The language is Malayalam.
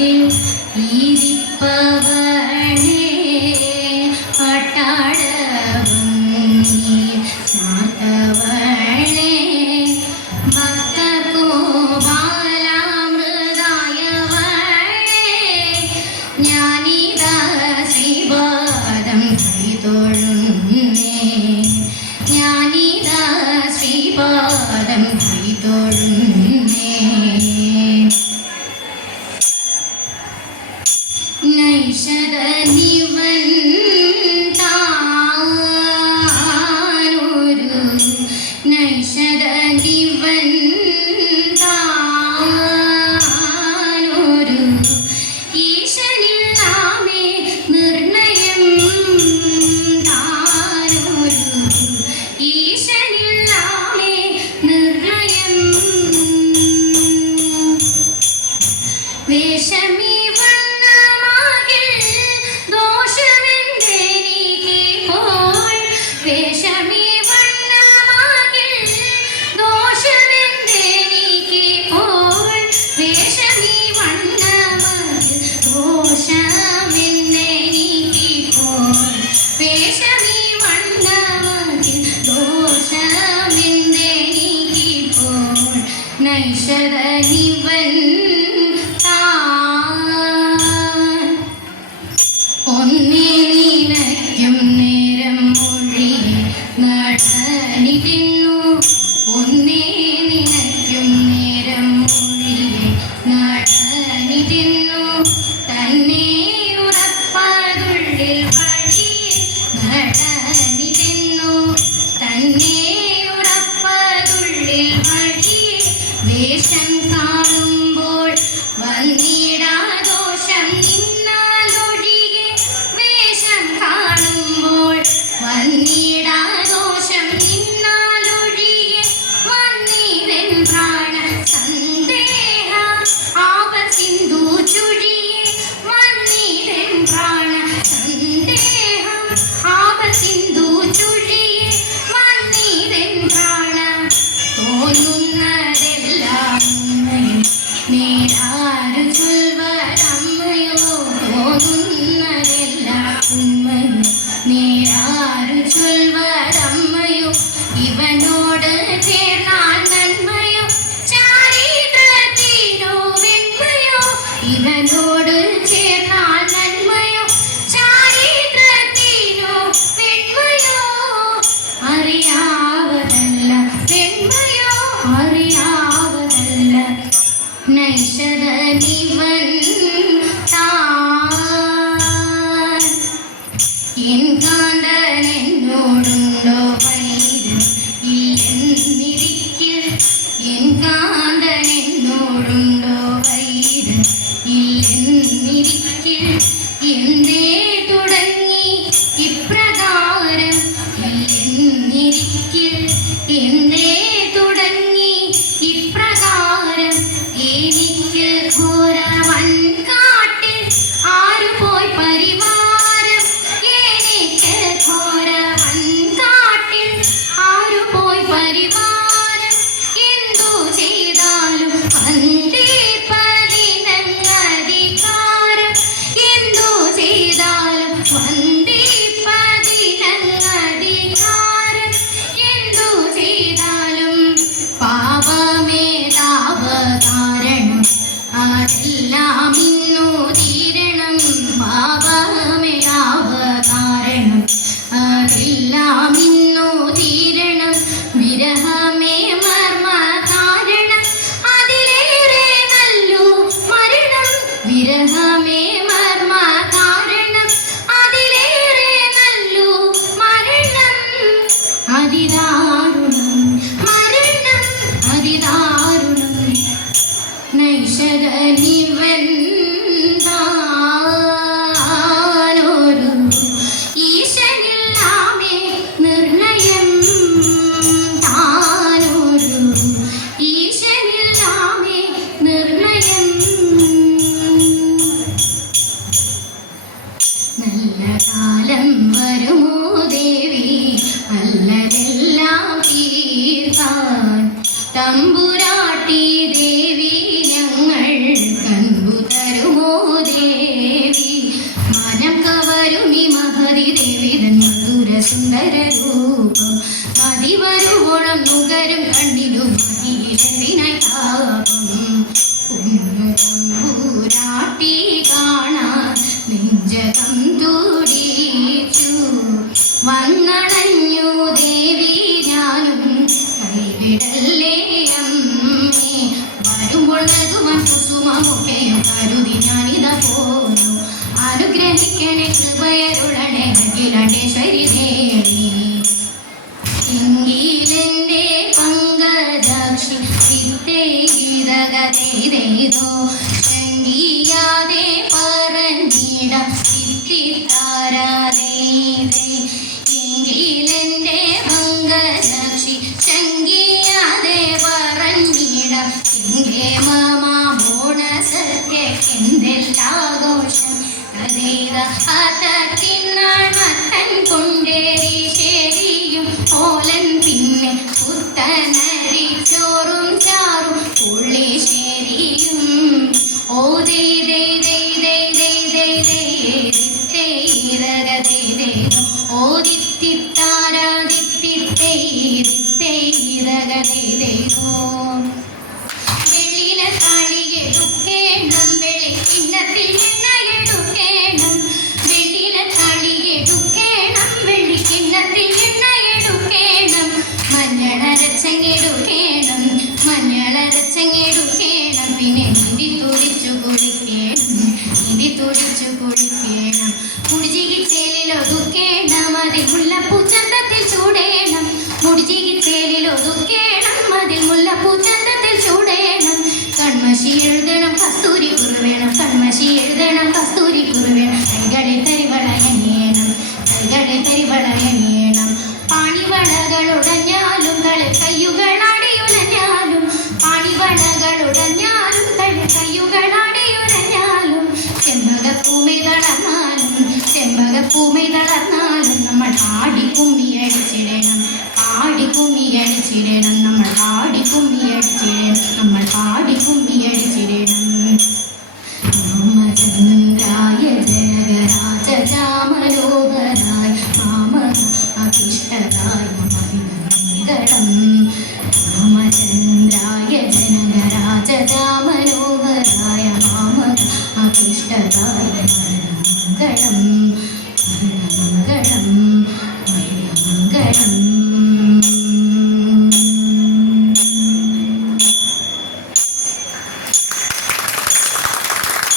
things. നൈഷരലിവൻ സന്തോഷമെന്തെനിക്കിപ്പോൾ നൈശവനിവൻ നേരം മൊഴി നടനിതിൻ ശങ്കാളും ഇവനോട് ചേ പോന്നു അനുഗ്രഹിക്കണേ കൃപയരുടനെ അഖിലണ്ടേശ്വരി ദേവി. എങ്കിലെന്റെ പങ്കജാക്ഷി ചിത്തേതോ ചങ്കിയാതെ പറഞ്ഞിട ചിത്തിത്താരാതെ എങ്കിലെ അതത്തിനാൾ മത്തൻ കൊണ്ടേറി ഓലൻ പിന്നെ പുത്തനരി ചോറും ചാറും ഉള്ളി ശരിയും ഓ ദൈ ദൈ ദൈ ദൈ ദൈ ദൈ ദൈ ദൈ ദൈ ഓ ദിത്തി ആടിക്കുമ്മിയടിച്ചിടണം രാമചന്ദ്രായ ജനകരാജ ചാമലോകരായ രാമ അഭിഷ്ടരായ മഹിമങ്കടം രാമചന്ദ്രായ ജനകരാജ ചാമലോകരായ രാമ അഭിഷ്ടരായ മരണങ്കടം